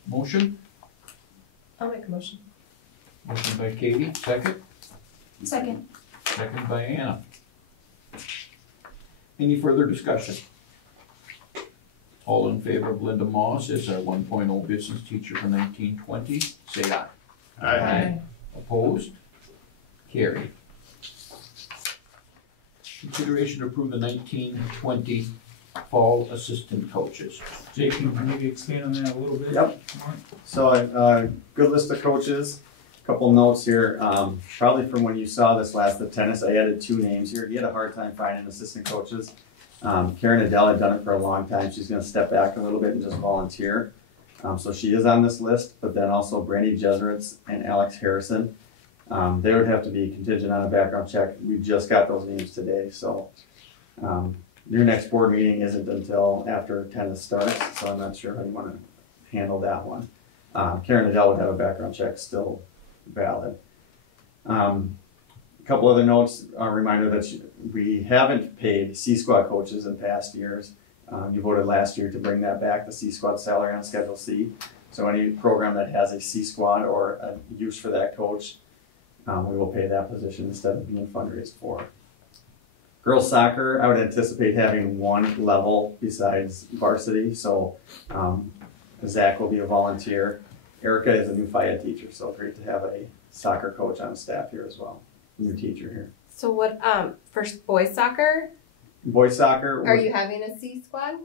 Motion? I'll make a motion. Motion by Katie, second. Second. Second by Anna. Any further discussion? All in favor of Linda Moss as our 1.0 business teacher for 1920, say aye. Aye. Opposed? Carried. Consideration to approve the 1920 fall assistant coaches. Jake, can you maybe expand on that a little bit? Yep. more? So, good list of coaches. Couple notes here. Probably from when you saw this last at tennis, I added 2 names here. He had a hard time finding assistant coaches. Karen Adele had done it for a long time. She's going to step back a little bit and just volunteer. So she is on this list, but then also Brandy Jesuits and Alex Harrison. They would have to be contingent on a background check. We just got those names today, so your next board meeting isn't until after tennis starts, so I'm not sure how you want to handle that one. Karen Adele would have a background check still valid. A couple other notes, a reminder that we haven't paid C-Squad coaches in past years. You voted last year to bring that back, the C-Squad salary on Schedule C. So any program that has a C-Squad or a use for that coach, we will pay that position instead of being fundraised for. Girls soccer, I would anticipate having 1 level besides varsity. So Zach will be a volunteer. Erica is a new FIA teacher, so great to have a soccer coach on staff here as well. New teacher here. So what, for boys soccer, Boys soccer. are you having a C squad?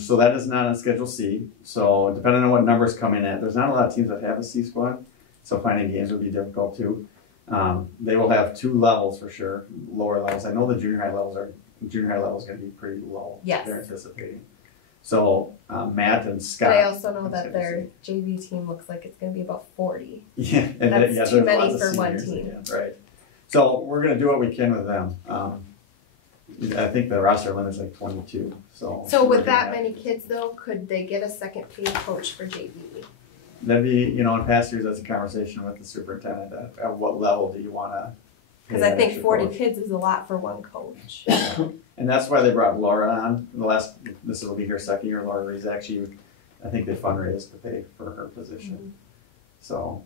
So that is not on Schedule C. So depending on what numbers come in at, there's not a lot of teams that have a C squad. So finding games would be difficult too. They will have 2 levels for sure, lower levels. I know the junior high level is going to be pretty low. Yes. They're anticipating. So Matt and Scott. But I also know that their JV team looks like it's going to be about 40. Yeah, and that's too there's many lots of for one seniors team. again, right? So we're going to do what we can with them. I think the roster limit is like 22, so. So with that many kids though, could they get a second paid coach for JV? That'd be, you know, in past years, that's a conversation with the superintendent, at what level do you wanna? pay Cause I that think extra 40 coach? kids is a lot for one coach. And that's why they brought Laura on, this will be her second year, Laura is actually, I think they fundraised to pay for her position. So,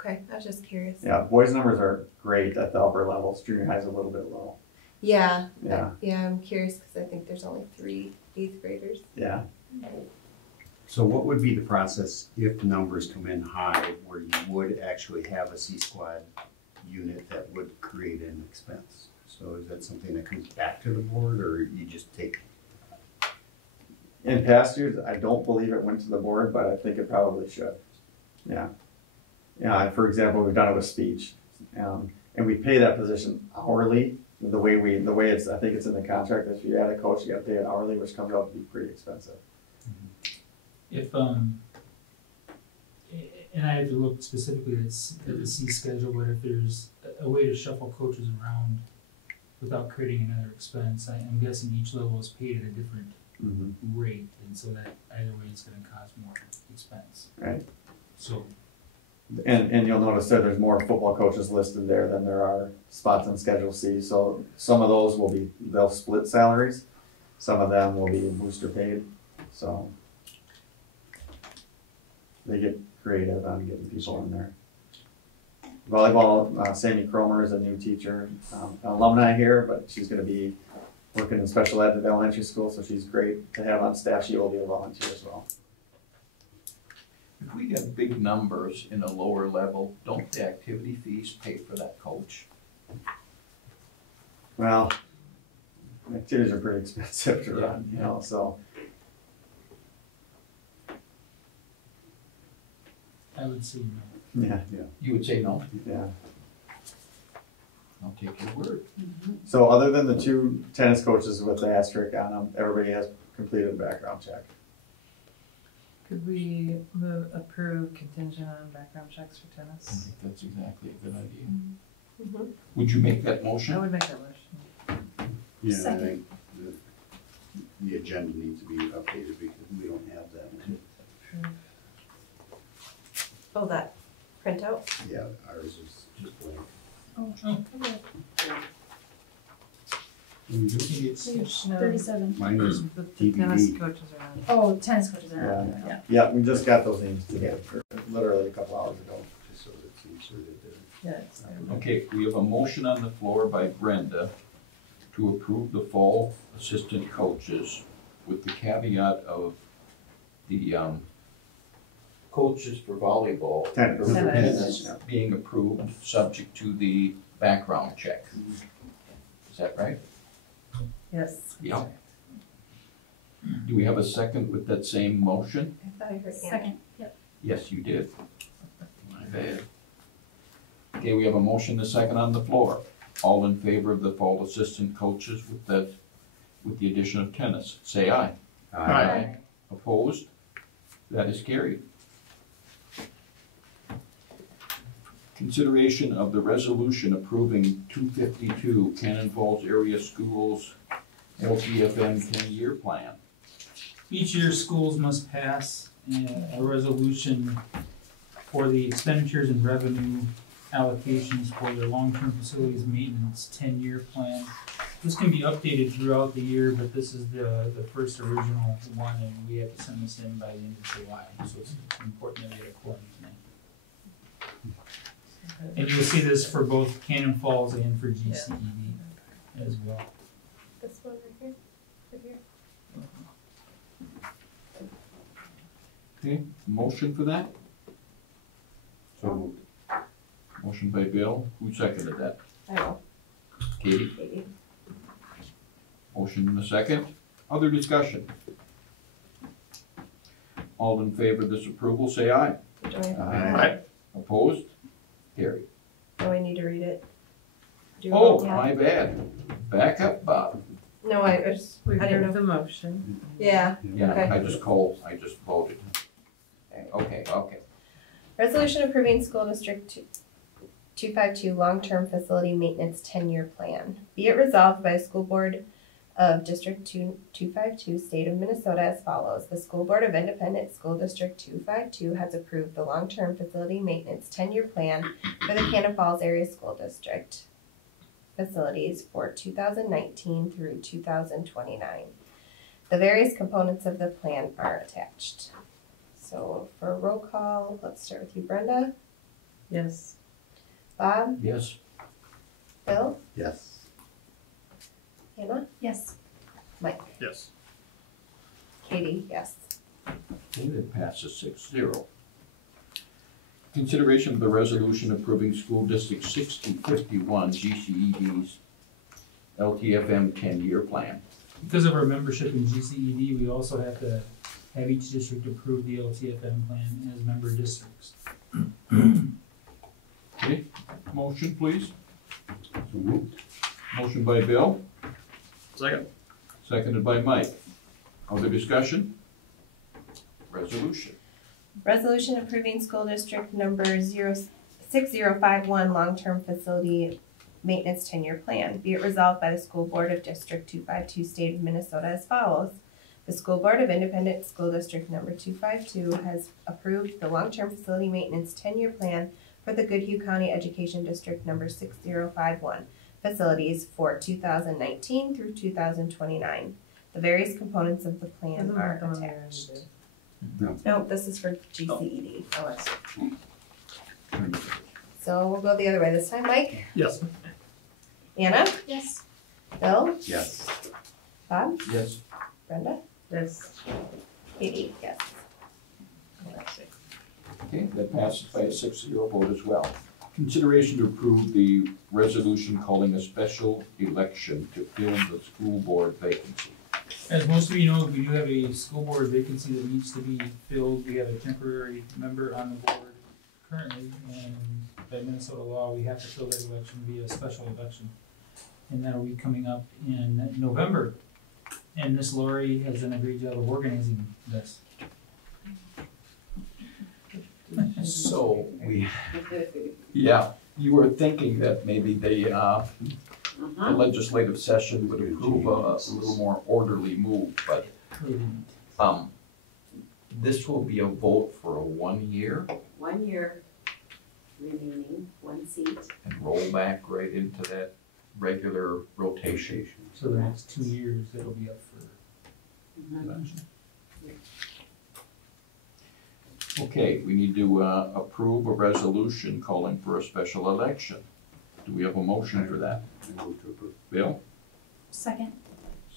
Okay, I was just curious. yeah, boys' numbers are great at the upper levels, junior high's a little bit low. Yeah, Yeah. yeah, I'm curious because I think there's only 3 8th graders. Yeah. So what would be the process if numbers come in high where you would actually have a C-squad unit that would create an expense? So is that something that comes back to the board, or you just take? In past years, I don't believe it went to the board, but I think it probably should. Yeah. Yeah, for example, we've done it with speech, and we pay that position hourly. The way it's, I think it's in the contract, if you add a coach, you gotta pay it hourly, which comes out to be pretty expensive. If, and I have to look specifically at the C schedule, but if there's a way to shuffle coaches around without creating another expense, I'm guessing each level is paid at a different rate, and so that either way it's gonna cause more expense. Right. So. And you'll notice that there's more football coaches listed there than there are spots in Schedule C. So some of those they'll split salaries. Some of them will be booster paid. So they get creative on getting people in there. Volleyball, Sammy Cromer is a new teacher, an alumni here, but she's gonna be working in special ed at the elementary school, so she's great to have on staff. She will be a volunteer as well. If we get big numbers in a lower level, don't the activity fees pay for that coach? Well, activities are pretty expensive to run, you know, so. I would say no. Yeah. You would say no? Yeah. I'll take your word. So other than the 2 tennis coaches with the asterisk on them, everybody has completed a background check. Could we approve contingent on background checks for I tennis? think that's exactly a good idea. Would you make that motion? I would make that motion. Yeah, I Second. think the agenda needs to be updated because we don't have that one. Oh, that printout? Yeah, ours is just blank. Oh, okay. Page 37. Mine is The tennis TBD. coaches are on. Oh, tennis coaches are on there, yeah. Yeah, we just got those names together literally a couple hours ago. Just so it's inserted there. Yeah, it's there. Okay, we have a motion on the floor by Brenda to approve the fall assistant coaches with the caveat of the coaches for volleyball. Tennis. or Tennis. tennis being approved, subject to the background check. Is that right? Yes. Yeah. Do we have a second with that same motion? I thought I heard Second, yep. Yes, you did. My bad. Okay, we have a motion and a second on the floor. All in favor of the fall assistant coaches with the addition of tennis, say aye. Aye. Opposed? That is carried. Consideration of the resolution approving 252 Cannon Falls Area Schools LTFM 10-year plan. Each year, schools must pass a resolution for the expenditures and revenue allocations for their long-term facilities maintenance 10-year plan. This can be updated throughout the year, but this is the first original one, and we have to send this in by the end of July, so it's important that we get a quorum tonight. And you'll see this for both Cannon Falls and for GCED as well. This one right here? Right here? Okay, motion for that? So moved. Motion by Bill. Who seconded that? I will. Katie? Katie. Motion in a second. Other discussion? All in favor of this approval, say aye. Do I, Aye. Opposed? Carried. do I need to read it? Do you Oh, want- yeah. my bad. Back up, Bob. No, I just, We I don't did know. the motion. Yeah. Yeah, Okay. I just voted. Okay. Resolution approving school district 252 long-term facility maintenance 10-year plan. Be it resolved by a school board of District 252, State of Minnesota as follows. The School Board of Independent School District 252 has approved the long-term facility maintenance 10-year plan for the Cannon Falls Area School District facilities for 2019 through 2029. The various components of the plan are attached. So for roll call, let's start with you, Brenda. Yes. Bob? Yes. Bill? Yes. Hannah? Yes. Mike? Yes. Katie? Yes. Okay, that passes 6-0. Consideration of the resolution approving School District 6051 GCED's LTFM 10-year plan. Because of our membership in GCED, we also have to have each district approve the LTFM plan as member districts. Okay, motion please. So moved. Motion by Bill, Second. seconded by Mike. Other discussion? Resolution. Resolution approving school district number 6051 long-term facility maintenance 10-year plan. Be it resolved by the School Board of District 252, State of Minnesota as follows. The School Board of Independent School District number 252 has approved the long-term facility maintenance 10-year plan for the Goodhue County Education District number 6051 facilities for 2019 through 2029. The various components of the plan Isn't are that the one we attached. already No. No, this is for GCED. Oh, I see. So we'll go the other way this time. Mike? Yes. Anna? Yes. Bill? Yes. Bob? Yes. Brenda? Yes. Katie? Yes. Okay, that passes by a 6-0 vote as well. Consideration to approve the resolution calling a special election to fill the school board vacancy. As most of you know, we do have a school board vacancy that needs to be filled. We have a temporary member on the board currently, and by Minnesota law, we have to fill that election via special election. And that'll be coming up in November. And Miss Lori has done a great job of organizing this. So yeah, you were thinking that maybe the legislative session would approve a little more orderly move, but this will be a vote for a 1 year 1 year remaining, 1 seat. and roll back right into that regular rotation. So the next 2 years, it'll be up for election. Okay, we need to approve a resolution calling for a special election. Do we have a motion for that? I move to approve. Bill? Second.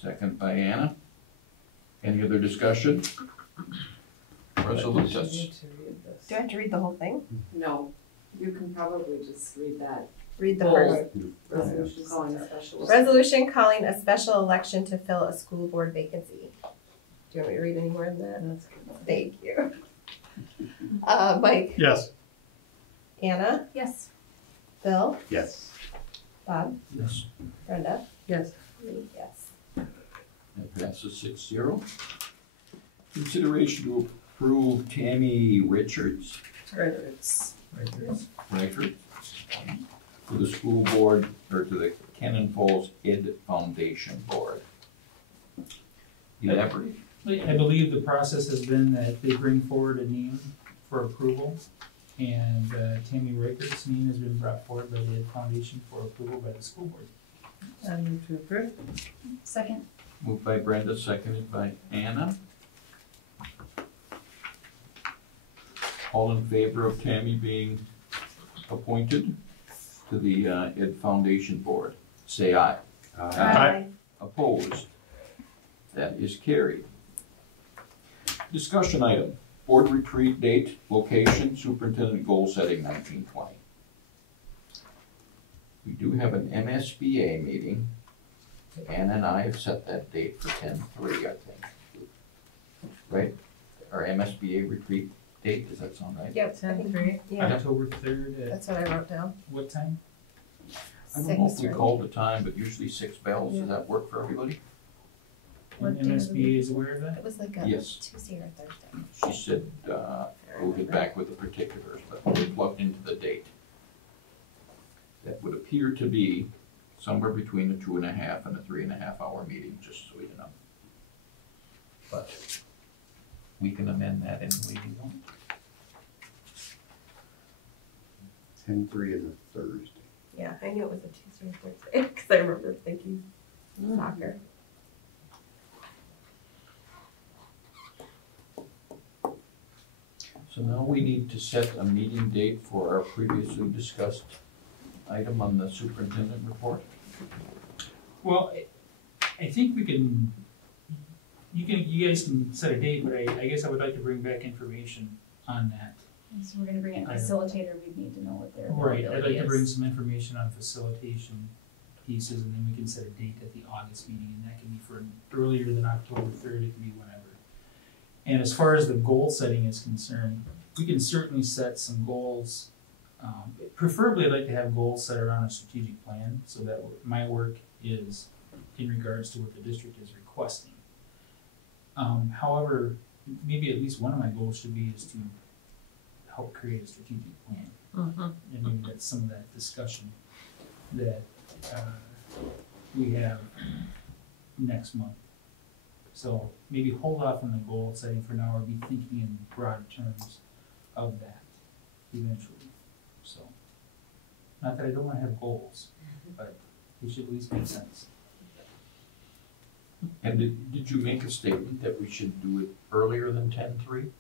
Second by Anna. Any other discussion? Resolutions. Do I have to read the whole thing? No, you can probably just read that. Read the whole first. resolution calling a special. Resolution calling a special election to fill a school board vacancy. Do you want me to read any more than that? Thank you. Mike? Yes. Anna? Yes. Bill? Yes. Bob? Yes. Brenda? Yes. Me, yes. That passes 6-0. Consideration to approve Tammy Richards. Richards. For the school board, or to the Cannon Falls Ed Foundation Board. Elaborate. I believe the process has been that they bring forward a name for approval, and Tammy Reichert's name has been brought forward by the Ed Foundation for approval by the school board. I move to approve. Second. Moved by Brenda, seconded by Anna. All in favor of Tammy being appointed to the Ed Foundation Board, say aye. Aye. Opposed? That is carried. Discussion item, board retreat date, location, superintendent goal setting 1920. We do have an MSBA meeting. Ann and I have set that date for 10/3, I think. Right? Our MSBA retreat date, does that sound right? Yep. 10-3. Yeah, October 3rd at that's what I wrote down. what time? I don't know if 6, we right? called the time, but usually 6 bells. Does that work for everybody? And MSBA is aware of that? It was like a Yes. Tuesday or Thursday. She said, we'll get back with the particulars, but we plugged into the date. That would appear to be somewhere between a 2.5 and a 3.5 hour meeting, just so you know. But we can amend that anyway you want. 10-3 is a Thursday. Yeah, I knew it was a Tuesday or Thursday, because I remember thinking soccer. So now we need to set a meeting date for our previously discussed item on the superintendent report. Well, I think we can, you guys can set a date, but I guess I would like to bring back information on that. So we're gonna bring in a facilitator, we need to know what their Right, I'd availability like to bring is. some information on facilitation pieces, and then we can set a date at the August meeting, and that can be for earlier than October 3rd, it can be whenever. And as far as the goal setting is concerned, we can certainly set some goals. Preferably, I'd like to have goals set around a strategic plan, so that my work is in regards to what the district is requesting. However, maybe at least one of my goals should be is to help create a strategic plan. And maybe that's some of that discussion that we have next month. So maybe hold off on the goal setting for now, or be thinking in broad terms of that eventually. So, not that I don't want to have goals, but they should at least make sense. And did you make a statement that we should do it earlier than 10-3?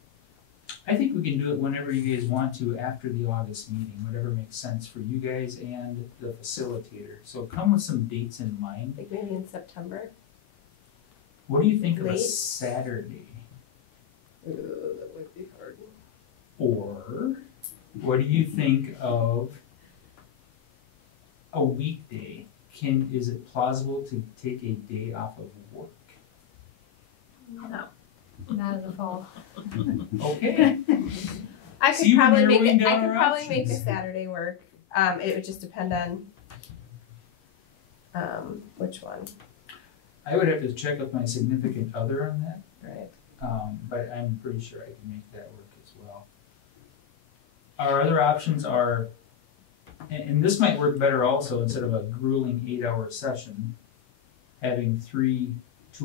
I think we can do it whenever you guys want to after the August meeting, whatever makes sense for you guys and the facilitator. So come with some dates in mind. Like maybe in September? What do you think of a Late? Saturday? That would be hard. Or what do you think of a weekday? Is it plausible to take a day off of work? No, not in the fall. Okay. I could See, we're probably make narrowing it. I down could our probably make a options. Saturday work. It would just depend on which one. I would have to check with my significant other on that, Right. but I'm pretty sure I can make that work as well. Our other options are, and this might work better also, instead of a grueling 8-hour session, having 2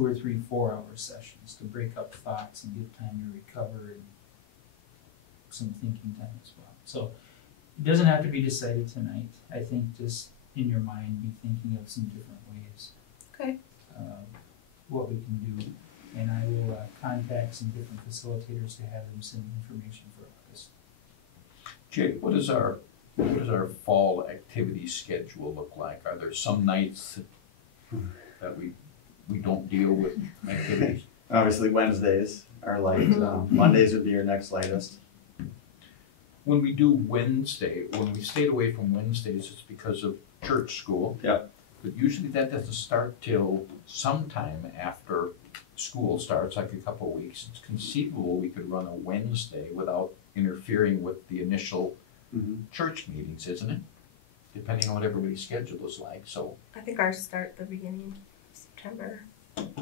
or 3 4-hour sessions to break up thoughts and give time to recover and some thinking time as well. So it doesn't have to be decided tonight. I think just in your mind, be thinking of some different ways. Okay. What we can do, and I will contact some different facilitators to have them send information for August. Jake, what does our fall activity schedule look like? Are there some nights that we don't deal with activities? Obviously, Wednesdays are light. Mondays would be your next lightest. When we do Wednesday, when we stayed away from Wednesdays, it's because of church school. Yep. But usually that doesn't start till sometime after school starts, like a couple of weeks. It's conceivable we could run a Wednesday without interfering with the initial church meetings, isn't it? Depending on what everybody's schedule is like, so. I think ours start the beginning of September.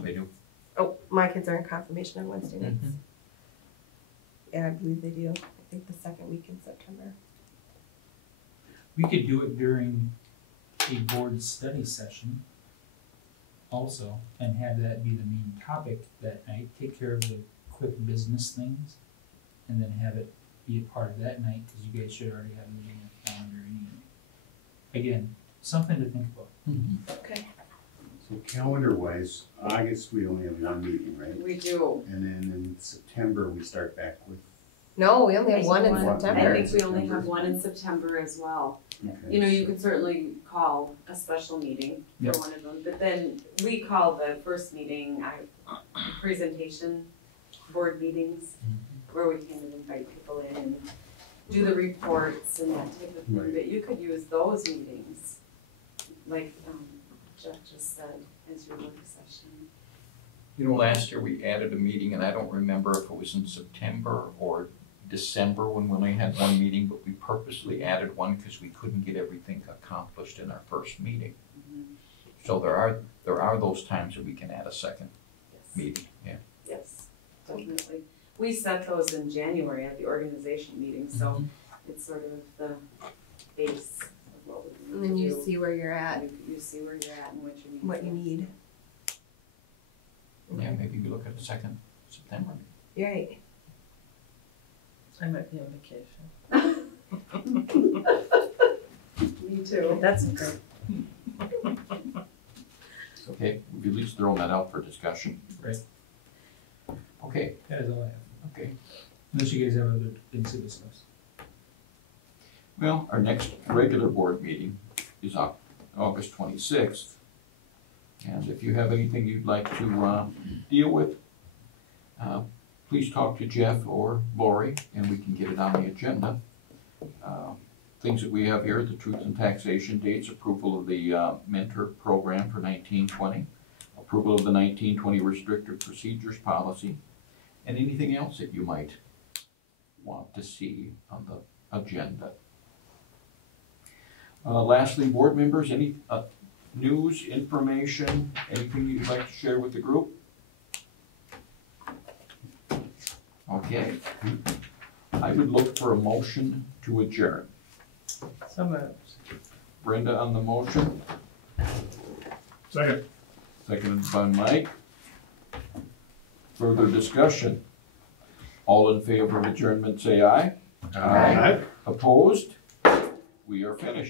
They do. Oh, my kids are in confirmation on Wednesday nights. Yeah, I believe they do. I think the second week in September. We could do it during a board study session also, and have that be the main topic that night. Take care of the quick business things, and then have it be a part of that night, because you guys should already have it in your calendar anyway. Again, something to think about. Okay. So calendar-wise, August, we only have one meeting, right? We do. And then in September, we start back with. No, we only have one in I September. think we only have one in September as well. Okay, You know, you could certainly call a special meeting Yep. for one of them, but then we call the first meeting, presentation, board meetings, where we kind of invite people in and do the reports and that type of thing, Right. but you could use those meetings, like, Jeff just said, as your work session. You know, last year we added a meeting, and I don't remember if it was in September or December when we only had one meeting, but we purposely added one because we couldn't get everything accomplished in our first meeting. So there are those times that we can add a second meeting, yeah. Yes, definitely. We set those in January at the organization meeting, so it's sort of the base of what we And need then to you do. see where you're at, You see where you're at and what what you need. Yeah, maybe we look at the 2nd September. You're right. I might be on vacation. Me too. That's okay. Okay, we've at least thrown that out for discussion. Right. Okay, That is all I have. okay. Unless you guys have other things to discuss. Well, our next regular board meeting is August 26th. And if you have anything you'd like to deal with, please talk to Jeff or Lori and we can get it on the agenda. Things that we have here, the truth and taxation dates, approval of the mentor program for 1920, approval of the 1920 restrictive procedures policy, and anything else that you might want to see on the agenda. Lastly, board members, any news, information, anything you'd like to share with the group? Okay. I would look for a motion to adjourn. So moved. Brenda on the motion, Second. seconded by Mike. Further discussion? All in favor of adjournment, say aye. Aye. Opposed? We are finished.